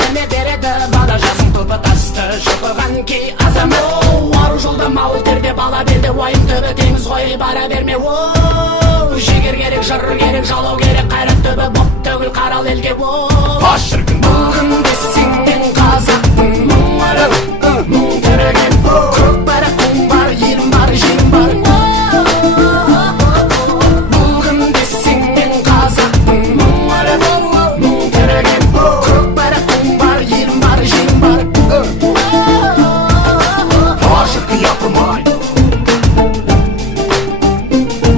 неме береді бала жасың топы тасты шұқыған кей азам ару жолда мауыл терде бала белде уайым түбі теңіз ғой бара берме жігер керек жыр керек жалау керек қайрат түбі боп төгіл қарал елге Шіркін бұл күнде сенен қазақтың мұңары